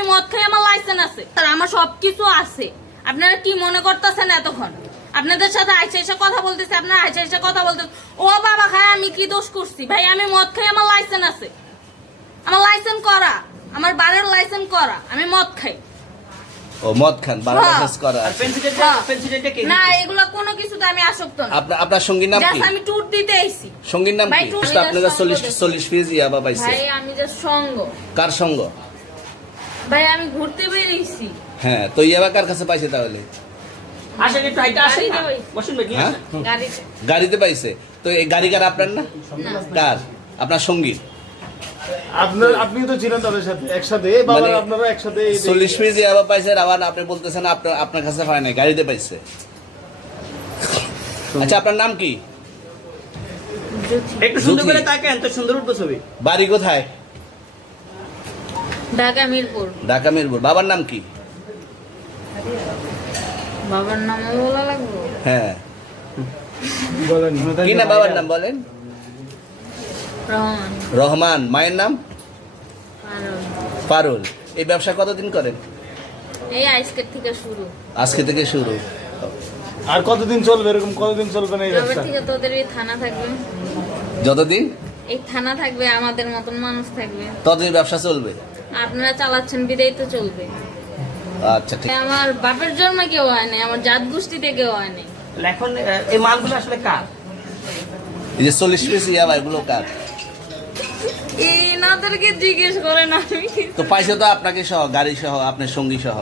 আমি মদ খাই আমার লাইসেন্স আছে। আর আমার সবকিছু আছে। আপনারা কি মনে করতেছেন এতক্ষণ? আপনাদের সাথে আইসা এসে কথা বলতেছে আপনারা আইসা এসে কথা বলতেছে ও বাবা খাই আমি কি দোষ করছি? ভাই আমি মদ খাই আমার লাইসেন্স আছে। আমার লাইসেন্স করা। আমার বারের লাইসেন্স করা। আমি মদ খাই। ও মদ খান বারো হ্যাঁ। করা আর পেন্সিলটা হ্যাঁ। পেন্সিলটা কে না এগুলো কোনো কিছুতে আমি আসক্ত না। আপনার আপনার সঙ্গীর নাম কি? জাস্ট আমি ট্যুর দিতে আইছি। সঙ্গীর নাম ভাই, কি? আপনারা দিদার চল্লিশ সঙ্গ দেখি। চল্লিশ পিস ইয়াবা পাইছে। ভাই আমি যে সঙ্গ। কার সঙ্গ? ভাই আমি ঘুরতে বেরিয়েছি। হ্যাঁ তো ইয়াবা কার কাছে পাইছে তাহলে? আসেন একটু হাইটা আসেন না। বসুন ভাই হ্যাঁ? গাড়িতে। গাড়িতে পাইছে? তো এই গাড়ি কার আপনার না? না। কার? আপনার সঙ্গী আপনার আপনি তো ছিলেন তাদের সাথে একসাথে। বাবা মানে আপনারা একসাথে এই- চল্লিশ পিস ইয়াবা পাইছে আর আবার আপনি বলতেছেন আপনার আপনার কাছে পায় নাই গাড়িতে পাইছে। আচ্ছা আপনার নাম কি? একটু সুন্দর করে তাকেন তো সুন্দর উঠবো ছবি। বাড়ি কোথায়? ঢাকা মিরপুর। ঢাকা মিরপুর। বাবার নাম কি? বাবার নাম বলা লাগবো। হ্যাঁ। বলেন। কি না বাবার নাম বলেন? রহমান। রহমান। মায়ের নাম? পারুল। এই ব্যবসা কতদিন করেন? এই আইসকেট থেকে শুরু। আজকে থেকে শুরু। আর কতদিন চলবে? এরকম কতদিন চলবে না এই ব্যবসা? থেকে তোদের এই থানা থাকবে। যতদিন? এই থানা থাকবে আমাদের মতন মানুষ থাকবে। ততদিন ব্যবসা চলবে? আপনারা চালাচ্ছেন বিদায় তো চলবে। আচ্ছা ঠিক। আমার বাপের জন্মে কেউ হয় নাই আমার জাত গোষ্ঠীতে কেউ হয় নাই। এখন এই মালগুলো আসলে কার? এই যে চল্লিশ পিস ইয়াবা এগুলো কার? এনাদেরকে জিজ্ঞেস করেন আমি তো পাইছে তো আপনাকে সহ গাড়ি সহ আপনার সঙ্গী সহ।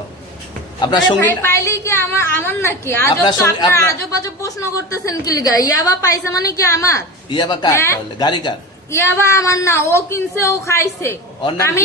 আপনার সঙ্গী ভাই পাইলেই কি আমার আমার নাকি? আজব আপনার আজব আজব প্রশ্ন করতেছেন কি লিগা? ইয়াবা পাইছে মানে কি আমার? ইয়াবা কার হ্যাঁ? তাহলে? গাড়ি কার? ইয়াবা আমার না ও কিনছে ও খাইছে। আমি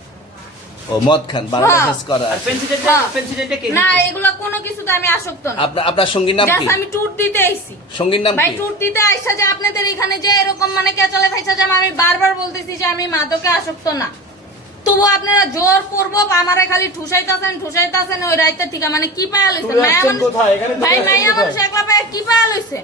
ও মদ খান হ্যাঁ। করা হ্যাঁ। না? এগুলো কোনো কিছুতে আমি আসক্ত না। আপনার আপনার সঙ্গীর নাম কি? আমি ট্যুর দিতে আইছি। সঙ্গীর নাম ভাই ট্যুর দিতে আইসা যে আপনাদের এখানে যে এরকম মানে কেচালে ফাইসা যে আমি বারবার বলতেছি যে আমি মাদকে আসক্ত না। তবু আপনারা জোর করব আমারে খালি ঠুসাইতাছেন ঠুসাইতাছেন ওই রাইতে থেকে। মানে কি পায়া লইছেন? মায়া মানুষ ভাই মাইয়া মানুষ একলা পায়া কি পায়া লইছে